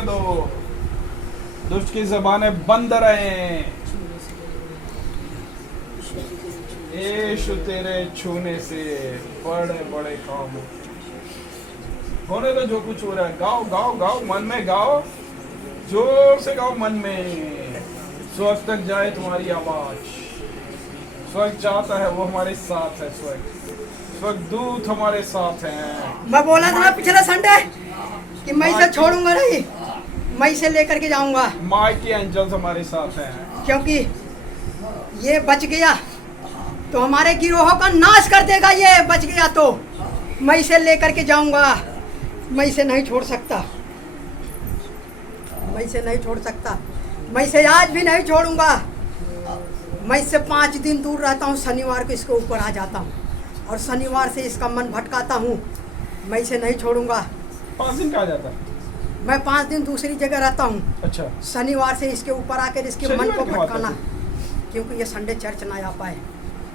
होने दो, दुष्ट की ज़बानें बंद रहें। यीशु तेरे छूने से बड़े बड़े काम होने दो। जो कुछ हो रहा है गाओ गाओ गाओ, मन में गाओ, जोर से गाओ मन में। स्वर्ग तक जाए तुम्हारी आवाज। स्वर्ग चाहता है, वो हमारे साथ है। स्वर्ग दूत हमारे साथ हैं। मैं बोला था ना पिछले संडे कि मैं इसे छोड़ूंगा नहीं, मैं इसे लेकर के जाऊंगा, माइटी एंजल्स हमारे साथ हैं। क्योंकि ये बच गया तो हमारे गिरोहों का नाश कर देगा। ये बच गया तो मैं इसे लेकर के जाऊंगा। मैं इसे नहीं छोड़ सकता, मैं इसे नहीं छोड़ सकता, मैं इसे आज भी नहीं छोड़ूंगा। मैं इससे 5 दिन दूर रहता हूँ, शनिवार को इसके ऊपर आ जाता हूँ और शनिवार से इसका मन भटकाता हूँ। मैं इसे नहीं छोड़ूंगा। 5 दिन कहा जाता है? मैं 5 दिन दूसरी जगह रहता हूँ। अच्छा, शनिवार से इसके ऊपर आकर इसके मन शनिवार को क्यों आता भटकाना, है? क्योंकि ये संडे चर्च ना आ पाए।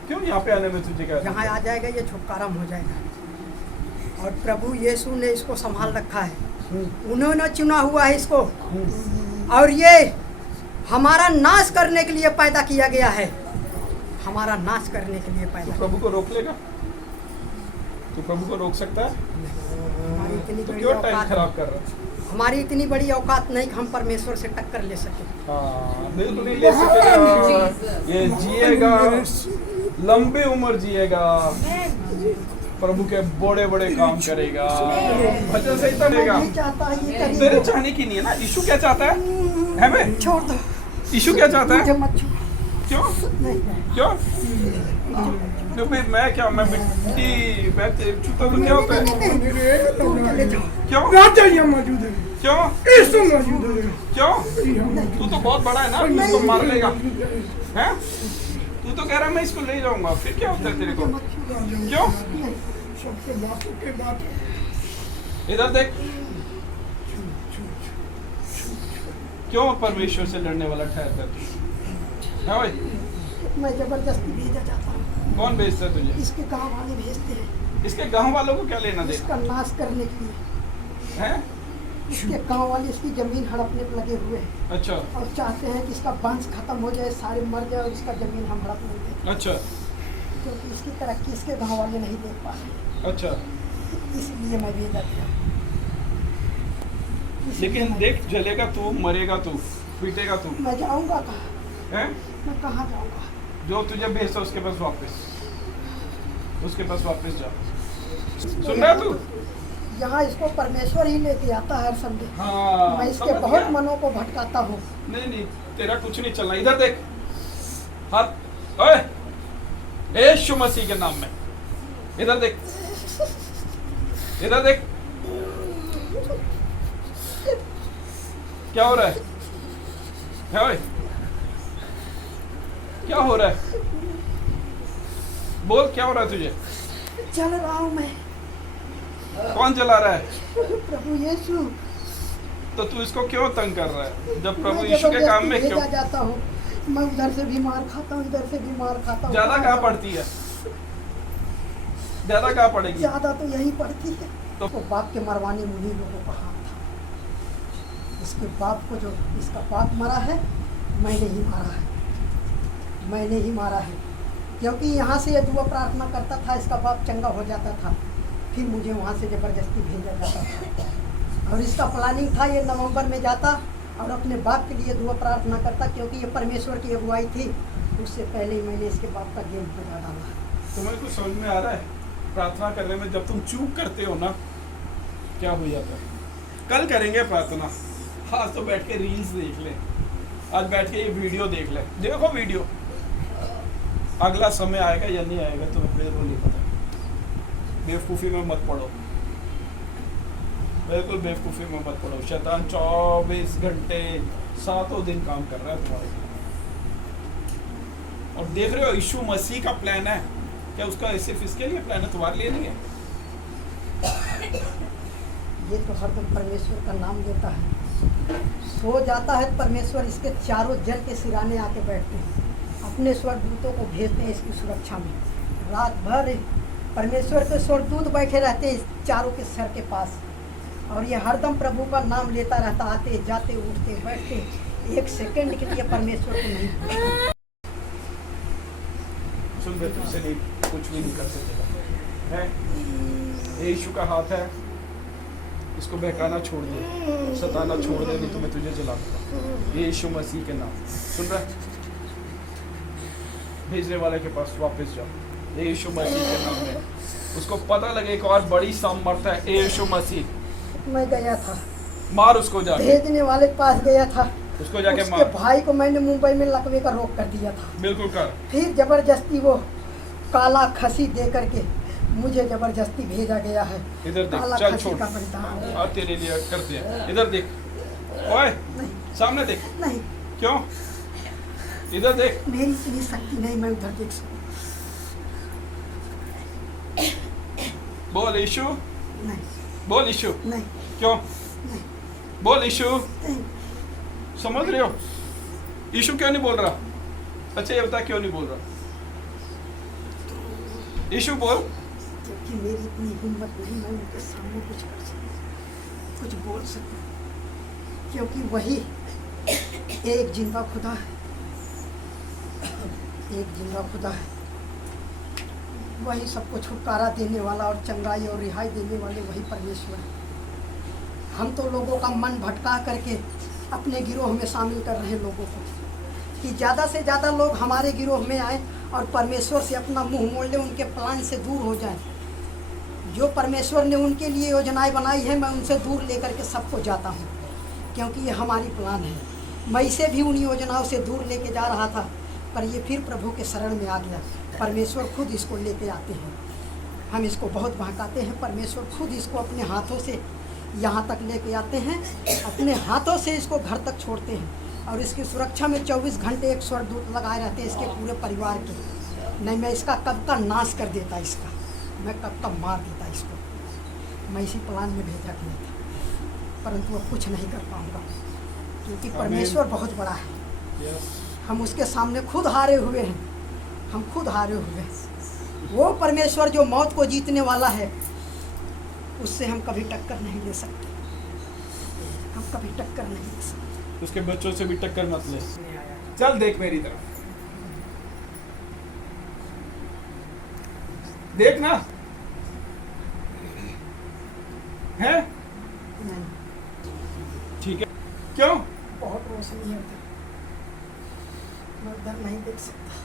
क्यों यहाँ पे आने में तुझे क्या? यहाँ आ जाएगा, ये छुटकारा हो जाएगा। और प्रभु यीशु ने इसको संभाल रखा है, उन्होंने चुना हुआ है इसको, और ये हमारा नाश करने के लिए पैदा किया गया है। हमारा नाश करने के लिए पैदा। प्रभु को रोक लेगा? तू प्रभु को रोक सकता है? हमारी इतनी तो बड़ी क्यों टाइम औकात, खराब कर रहा है? हमारी इतनी बड़ी औकात नहीं कि हम परमेश्वर से टक्कर ले सके। हाँ, बिल्कुल नहीं ले सकेगा। ये जिएगा, लंबी उम्र जिएगा, प्रभु के बड़े बड़े काम करेगा, भजन संहिता लेगा। नहीं चाहता ये करिए। तेरे चाहने की नहीं है ना। यीशु क्या चाहता है हमें? छोड़ दो, यीशु क्या चाहता मुझे है? मत छू। क्यों नहीं, क्यों? तो फिर मैं क्या, मैं मिट्टी, मैं छूता तो क्या होता है? क्यों राजा यहाँ मौजूद है, क्यों यीशु मौजूद है। क्यों? तू तो बहुत बड़ा है ना, तू इसको मार लेगा हैं? तू तो कह रहा है मैं इसको ले जाऊंगा, फिर क्या होता है तेरे को? क्यों? सबके बातों के बात इधर देख, क्यों परमेश्वर से लड़ने वाला ठहरता है तू? है भाई? मैं जबरदस्ती भेजा जाता हूँ। कौन भेजता है तुझे? इसके गांव वाले भेजते हैं, इसके गांव वालों को क्या लेना दे इसका नाश करने के लिए। हैं? इसके गांव वाले इसकी जमीन हड़पने पर लगे हुए हैं अच्छा और चाहते हैं कि इसका वंश खत्म हो जाए, सारे मर जाए और इसका जमीन हम हड़प लेंगे, अच्छा क्योंकि इसकी तरक्की इसके गांव वाले नहीं देख पा रहे। अच्छा। इसलिए मैं भेजा गया। लेकिन देख, जलेगा तू, मरेगा तू, पीटेगा तू, मैं जाऊंगा कहाँ? हैं? मैं कहाँ जाऊंगा? जो तुझे भेजता उसके पास वापस, उसके पास वापस जा। सुन रहा है तू? यहाँ इसको परमेश्वर ही लेके आता है हर संडे। हाँ, मैं इसके समझ बहुत गया। मनों को भटकाता हूँ। नहीं नहीं, तेरा कुछ नहीं चलना। इधर देख, हाथ, ओए, यीशु मसीह के नाम में इधर देख, इधर देख, क्या हो रहा है ओए? क्या हो रहा है? बोल, क्या हो रहा है तुझे? चल रहा हूँ मैं। कौन चला रहा है? प्रभु यीशु। तो तू इसको क्यों तंग कर रहा है जब प्रभु मैं यीशु के जबरदस्ती काम में क्यों? भेजा जाता हूँ। मैं उधर से भी मार खाता हूँ, इधर से भी मार खाता हूँ। ज्यादा कहाँ पड़ती है? ज्यादा कहाँ पड़ेगी? ज्यादा तो यही पड़ती है। तो तो बाप के मरवाने में ही लोगों का हाथ था। इसके बाप को, जो इसका बाप मरा है, मैंने ही मारा है, मैंने ही मारा है। क्योंकि यहाँ से ये दुआ प्रार्थना करता था, इसका बाप चंगा हो जाता था, फिर मुझे वहाँ से ज़बरदस्ती भेजा जाता था। और इसका प्लानिंग था ये नवंबर में जाता और अपने बाप के लिए दुआ प्रार्थना करता, क्योंकि ये परमेश्वर की अगुवाई थी। उससे पहले ही मैंने इसके बाप का गेम बजा डाला। तुम्हें कुछ समझ में आ रहा है? प्रार्थना करने में जब तुम चूक करते हो ना, क्या हो जाता है? कल करेंगे प्रार्थना, आज तो बैठ के रील्स देख ले, आज बैठ के ये वीडियो देख ले। देखो वीडियो, अगला समय आएगा या नहीं आएगा तुम्हें बिल्कुल नहीं पता। बेवकूफ़ी में मत पड़ो, बिल्कुल बेवकूफ़ी में मत पड़ो। शैतान 24 घंटे 7 दिन काम कर रहा है तुम्हारे लिए। और देख रहे हो, यीशु मसीह का प्लान है क्या? उसका सिर्फ इसके लिए प्लान है, तुम्हारे लिए नहीं है। ये तो हरदम परमेश्वर का नाम लेता है, सो जाता है परमेश्वर इसके चारों जन के सिराने आके बैठते हैं, अपने स्वर्गदूतों को भेजते हैं इसकी सुरक्षा में। रात भर परमेश्वर के स्वर्गदूत बैठे रहते हैं चारों के सर के पास, और ये हरदम प्रभु का नाम लेता रहता, आते जाते उठते बैठते, एक सेकंड के लिए परमेश्वर को नहीं। सुन बे, तुझसे नहीं कुछ भी नहीं कर सकेगा है। ये यीशु का हाथ है, इसको बहकाना छोड़ दे, सताना छोड़ दे, नहीं तो मैं तुझे जला दूंगा। ये यीशु मसीह के नाम, सुन रहा? भेजने वाले के पास वापस जाओ। ये यीशु मसीह के नाम में उसको पता लगे एक और बड़ी सामर्थ है। ये यीशु मसीह, मैं गया था, मार उसको जाके, भेजने वाले के पास गया था, उसको जाके उसके मार। भाई को मैंने मुंबई में लकवे का रोक कर दिया था। बिल्कुल कर। फिर जबरदस्ती वो काला खसी दे करके मुझे जबरदस्ती भेजा गया है। इधर देख, काला चल खसी छोड़, का बलिदान। आ तेरे लिए करते हैं। इधर देख, ओए नहीं सामने देख। नहीं, क्यों? इधर देख। मेरी इतनी शक्ति नहीं मैं उधर देख सकूं। बोल यीशु, नहीं बोल यीशु। नहीं क्यों? नहीं बोल यीशु। नहीं। समझ रहे हो? यीशु क्यों नहीं बोल रहा? अच्छा ये बता क्यों नहीं बोल रहा? यीशु बोल। क्योंकि मेरी इतनी हिम्मत नहीं मैं उनके सामने कुछ कर सकूं, कुछ बोल सकूं, क्योंकि वही एक जिंदा खुदा है, एक जिंदा खुदा है। वही सबको छुटकारा देने वाला और चंगाई और रिहाई देने वाले वही परमेश्वर है। हम तो लोगों का मन भटका करके अपने गिरोह में शामिल कर रहे हैं लोगों को, कि ज़्यादा से ज़्यादा लोग हमारे गिरोह में आए और परमेश्वर से अपना मुंह मोड़ लें, उनके प्लान से दूर हो जाएं। जो परमेश्वर ने उनके लिए योजनाएं बनाई है, मैं उनसे दूर लेकर के सबको जाता हूँ, क्योंकि ये हमारी प्लान है। मैं इसे भी उन योजनाओं से दूर लेके जा रहा था, पर ये फिर प्रभु के शरण में आ गया। परमेश्वर खुद इसको लेके आते हैं। हम इसको बहुत बहकाते हैं, परमेश्वर खुद इसको अपने हाथों से यहाँ तक लेके आते हैं, अपने हाथों से इसको घर तक छोड़ते हैं, और इसकी सुरक्षा में 24 घंटे एक स्वर्गदूत लगाए रहते हैं इसके पूरे परिवार के। नहीं, मैं इसका कब का नाश कर देता, इसका मैं कब का मार देता इसको। मैं इसी प्लान में भेजा गया था, परंतु वो कुछ नहीं कर पाऊँगा, क्योंकि परमेश्वर बहुत बड़ा है। हम उसके सामने खुद हारे हुए हैं, हम खुद हारे हुए हैं। वो परमेश्वर जो मौत को जीतने वाला है, उससे हम कभी टक्कर नहीं ले सकते, हम कभी टक्कर नहीं ले सकते। उसके बच्चों से भी टक्कर मत ले। चल देख मेरी तरफ, देख ना, है नहीं, ठीक है। क्यों? बहुत रोशनी है उधर, मैं उधर नहीं देख सकता।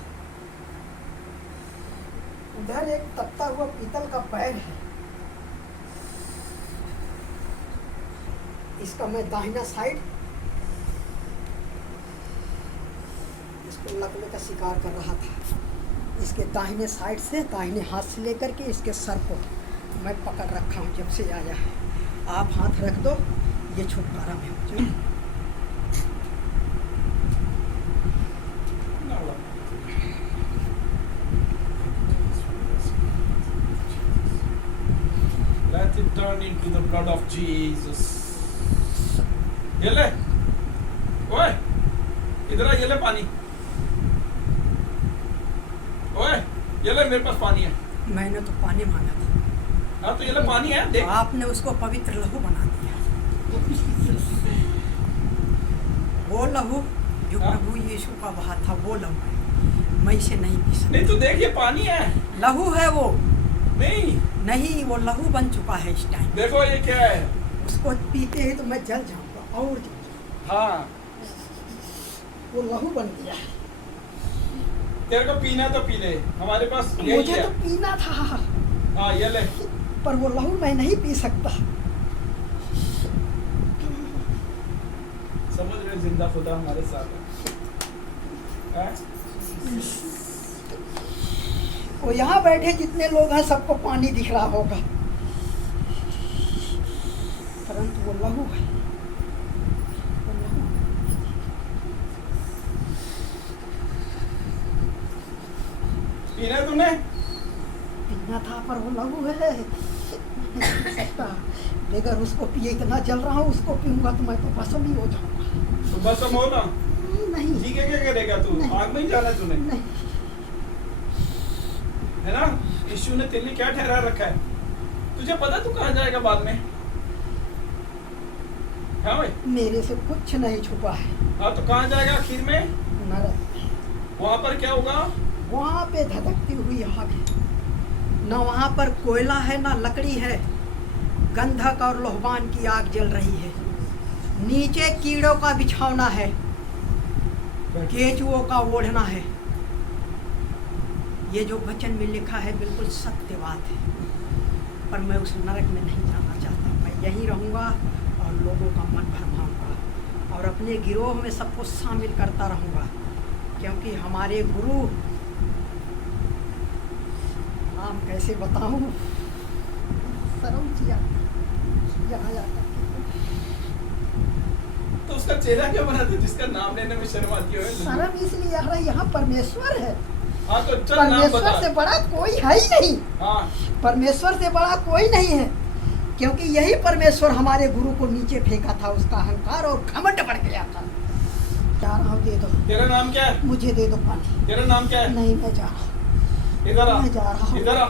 उधर एक तपता हुआ पीतल का पैर है, इसका मैं दाहिना साइड इसको लकवे का शिकार कर रहा था। इसके दाहिने साइड से, दाहिने हाथ से लेकर के इसके सर को मैं पकड़ रखा हूँ जब से आया है। आप हाथ रख दो, ये छुटकारा में हो जाए। Let it turn into the blood of Jesus. ये ले, ओए, इधर आ, ये ले पानी। ओए, ये ले, मेरे पास पानी है। मैंने तो पानी मांगा था, हाँ तो ये ले पानी है, देख। आपने उसको पवित्र लहू बना दिया। वो लहू जो हाँ। प्रभु यीशु का बहा था, वो लहू है, मैं इसे नहीं पी सकता। नहीं तू देख, ये पानी है। लहू है वो नहीं, नहीं, वो लहू बन चुका है इस टाइम। देखो ये क्या है। उसको पीते ही तो मैं जल जाऊंगा, और हाँ, वो लहू बन गया है। तेरे को पीना तो पी ले, हमारे पास यही मुझे है। तो पीना था, हाँ ये ले। पर वो लहू मैं नहीं पी सकता। समझ रहे, जिंदा खुदा हमारे साथ है। हैं? वो यहाँ बैठे जितने लोग हैं सबको पानी दिख रहा होगा, परंतु वो लहू है, वो लहू। पीना है तूने? पीना था, पर वो लहू है, नहीं पी सकता। बगैर उसको पिए इतना जल रहा हूँ, उसको पीऊंगा तो मैं तो भस्म ही हो जाऊंगा। तो बस हम हो ना। नहीं ठीक है, क्या करेगा तू? नहीं। आग में ही जाना है तूने, नहीं, है ना? यीशु ने तेरे लिए क्या ठहरा रखा है? तुझे पता तू कहाँ जाएगा बाद में? हाँ भाई, मेरे से कुछ नहीं छुपा है। हाँ तो कहाँ जाएगा आखिर में? नरक। वहाँ पर क्या होगा? वहाँ पे धधकती हुई आग है। न वहाँ पर कोयला है ना लकड़ी है, गंधक और लोहबान की आग जल रही है। नीचे कीड़ों का बिछौना है, केचुओं का ओढ़ना है। ये जो वचन में लिखा है बिल्कुल सत्य बात है, पर मैं उस नरक में नहीं जाना चाहता। मैं यहीं रहूँगा और लोगों का मन भरमाऊँगा और अपने गिरोह में सबको शामिल करता रहूँगा, क्योंकि हमारे गुरु, नाम कैसे बताऊँ, शर्म किया यहाँ जाकर। तो उसका चेहरा क्यों बनाते जिसका नाम लेने में शर्म आती है? शर्म इसलिए आ रहा है, यहाँ परमेश्वर है। हाँ तो चल नाम परमेश्वर बता। से बड़ा कोई है ही नहीं। हाँ परमेश्वर से बड़ा कोई नहीं है, क्योंकि यही परमेश्वर हमारे गुरु को नीचे फेंका था। उसका अहंकार और घमंड बढ़ गया था। जा रहा हूँ, दे दो। तेरा नाम क्या है? मुझे दे दो पानी। तेरा नाम क्या है? नहीं, मैं जा रहा हूँ। इधर आ, मैं जा रहा हूँ। इधर आ।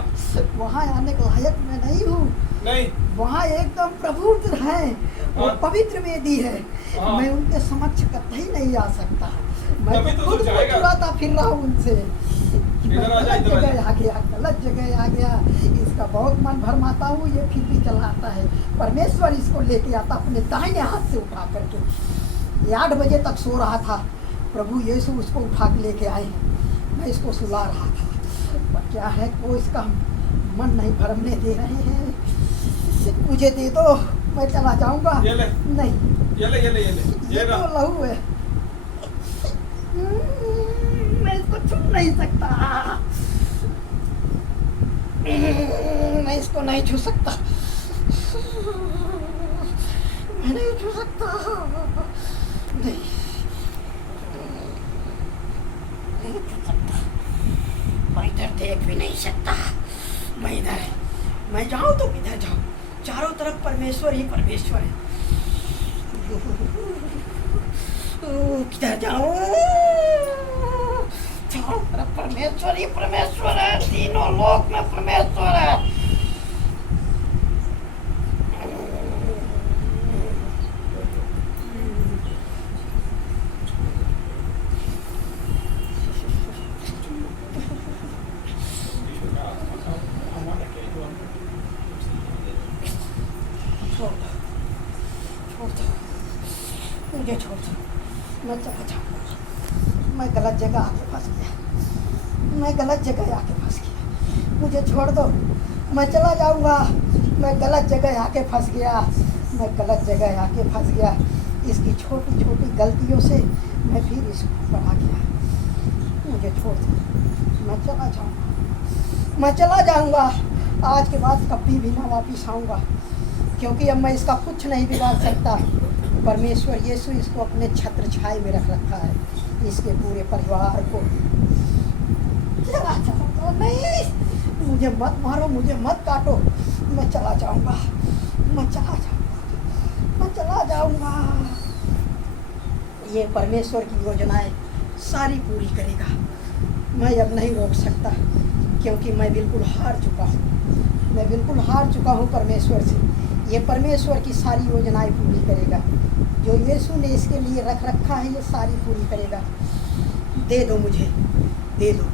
वहाँ आने के लायक मैं नहीं हूँ। नहीं, वहाँ एकदम प्रभुत्र है और हाँ। पवित्र वेदी है। हाँ। मैं उनके समक्ष कतई नहीं आ सकता। मैं तभी तो खुद तू को जाएगा। चुराता फिर रहा हूँ उनसे कि मैं इधर आ जा, गलत इधर आ जा। जगह आ गया, गलत जगह आ गया। इसका बहुत मन भरमाता हूँ, ये फिर भी चलाता है। परमेश्वर इसको लेके आता अपने दाहिने हाथ से उठा करके। ये 8 बजे तक सो रहा था, प्रभु यीशु उसको उठा के लेके आए। मैं इसको सुला रहा था, पर क्या है वो इसका मन नहीं भरमने दे रहे हैं। मुझे दे दो, मैं चला जाऊंगा। ये ले। नहीं, ये ले, ये ले, ये ले, ये ये तो रहा। लहू है। मैं इसको छू नहीं सकता। मैं इसको नहीं छू सकता। मैं नहीं छू सकता। नहीं, नहीं छू सकता। मैं इधर देख भी नहीं सकता। मैं इधर, मैं जाऊं तो किधर जाऊं? चारों तरफ परमेश्वर ही परमेश्वर है। किधर जाऊं? चारों तरफ परमेश्वर ही परमेश्वर है। तीनों लोक में परमेश्वर है। छोड़ दो, छोड़ दो, मुझे छोड़ दो। मैं चला जाऊँगा। मैं गलत जगह आके फंस गया। मैं गलत जगह आके फंस गया। मुझे छोड़ दो, मैं चला जाऊँगा। मैं गलत जगह आके फंस गया। मैं गलत जगह आके फंस गया। इसकी छोटी छोटी गलतियों से मैं फिर इसके ऊपर आ गया। मुझे छोड़ दो, मैं चला जाऊँगा। मैं चला जाऊँगा। आज के बाद कभी भी ना वापिस आऊँगा, क्योंकि अब मैं इसका कुछ नहीं बिगाड़ सकता। परमेश्वर यीशु इसको अपने छत्र छाया में रख रखा है, इसके पूरे परिवार को। चला जाऊँगा। नहीं, मुझे मत मारो, मुझे मत काटो। मैं चला जाऊँगा। मैं चला जाऊँगा। मैं चला जाऊँगा। ये परमेश्वर की योजनाएं सारी पूरी करेगा। मैं अब नहीं रोक सकता, क्योंकि मैं बिल्कुल हार चुका हूँ। मैं बिल्कुल हार चुका हूँ परमेश्वर से। ये परमेश्वर की सारी योजनाएं पूरी करेगा। जो यीशु ने इसके लिए रख रखा है, ये सारी पूरी करेगा। दे दो मुझे, दे दो।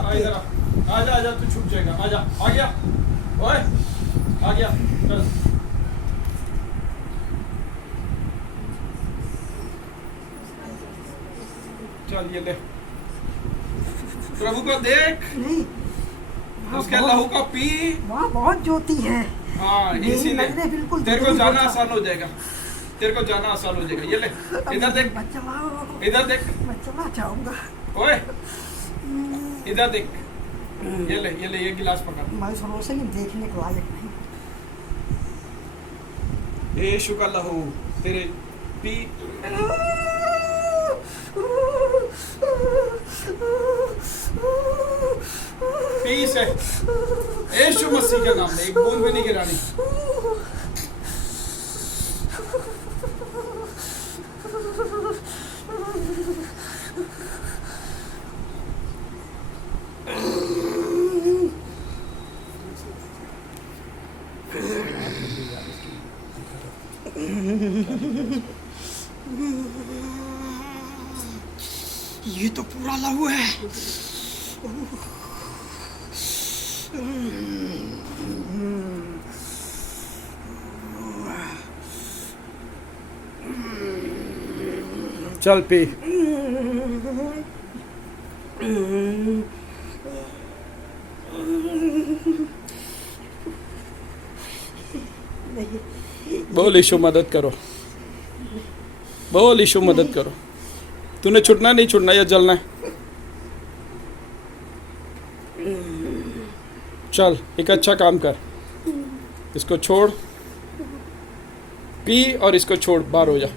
आ इधर आ, आजा आजा, तू छुप जाएगा। आजा, आ गया। ओए, आ गया। चल। चल ये ले। प्रभु को देख, नहीं, उसके लहू का पी। वहाँ बहुत ज्योति है। हाँ, मेरी इसीलिए नजरें बिल्कुल तेरे को दूर जाना हो आसान हो जाएगा। तेरे को जाना आसान हो जाएगा। ये ले, इधर देख, मैं चला, इधर देख। मैं चला जाऊँगा। ओए, इधर देख। ये ले, ये ले, ये गिलास पकड़। मैं इस रोशनी में देखने के लायक नहीं। यीशु का लहू तेरे पी। पी से यीशु मसीह के नाम में एक बूंद भी नहीं गिरानी। ये तो पूरा लहू है। चल पी। बोल ईशु मदद करो, बोल ईशु मदद करो। तूने छुटना नहीं, छुटना या जलना है। चल एक अच्छा काम कर, इसको छोड़, पी और इसको छोड़, बाहर हो जा।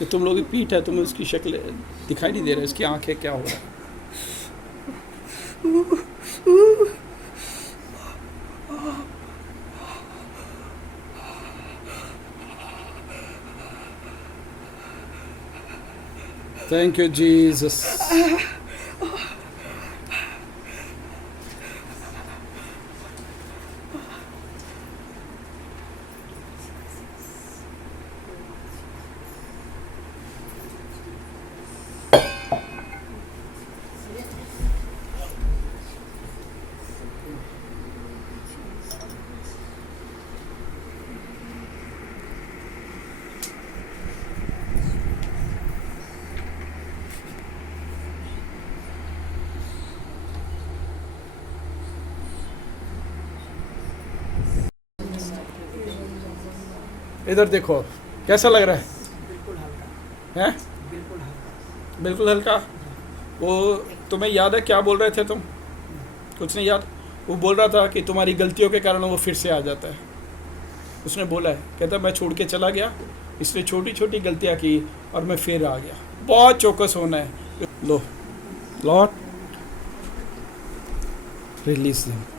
ये तुम लोग की पीठ है, तुम्हें उसकी शक्ल दिखाई नहीं दे रहा, इसकी आंखें क्या हो रहा है। Thank you Jesus. इधर देखो, कैसा लग रहा है? हैं? बिल्कुल हल्का। वो तुम्हें याद है क्या बोल रहे थे तुम? कुछ नहीं याद? वो बोल रहा था कि तुम्हारी गलतियों के कारण वो फिर से आ जाता है। उसने बोला है, कहता मैं छोड़ के चला गया, इसने छोटी छोटी गलतियाँ की और मैं फिर आ गया। बहुत चौकस होना है। लो लॉर्ड, रिलीज हिम।